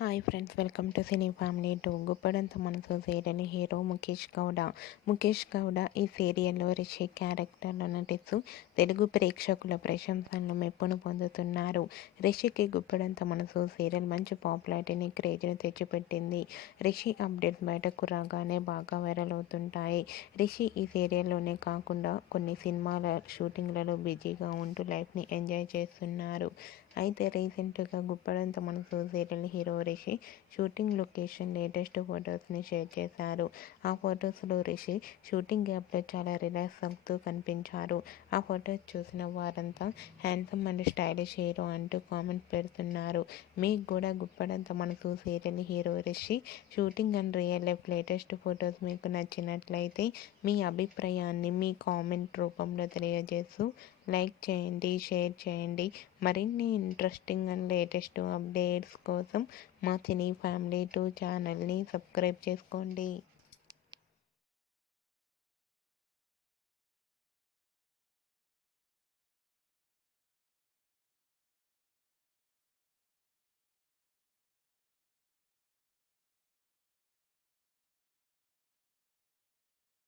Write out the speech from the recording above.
Hi friends, welcome to cine family two. గుప్పడంత మనసు serial hero Mukesh Gowda ఈ సీరియల్లో రిషి క్యారెక్టర్లో నటిస్తూ తెలుగు ప్రేక్షకుల ప్రశంసలను మెప్పును పొందుతున్నారు. రిషికి గుప్పడంత మనసు సీరియల్ మంచి పాపులారిటీని, క్రేజ్ని తెచ్చిపెట్టింది. రిషి అప్డేట్స్ బయటకు రాగానే బాగా వైరల్ అవుతుంటాయి. రిషి ఈ సీరియల్లోనే కాకుండా కొన్ని సినిమాల షూటింగ్లలో బిజీగా ఉంటూ లైఫ్ని ఎంజాయ్ చేస్తున్నారు. అయితే రీసెంట్గా గుప్పడంత మనసు serial hero Rishi shooting location latest ఫొటోస్ని షేర్ చేశారు. ఆ ఫొటోస్లో రిషి షూటింగ్ గ్యాప్లో చాలా రిలాక్స్ అవుతూ కనిపించారు. ఆ ఫొటోస్ చూసిన వారంతా హ్యాండ్సమ్ అండ్ స్టైలిష్ హీరో అంటూ కామెంట్స్ పెడుతున్నారు. మీకు కూడా గుప్పడంత మనసు serial hero Rishi shooting and real life latest photos మీకు నచ్చినట్లయితే మీ అభిప్రాయాన్ని మీ కామెంట్ రూపంలో తెలియజేస్తూ లైక్ చేయండి, షేర్ చేయండి. మరిన్ని ఇంట్రెస్టింగ్ అండ్ లేటెస్ట్ అప్డేట్స్ కోసం మా సినీ ఫ్యామిలీ 2 ఛానల్ని సబ్స్క్రైబ్ చేసుకోండి.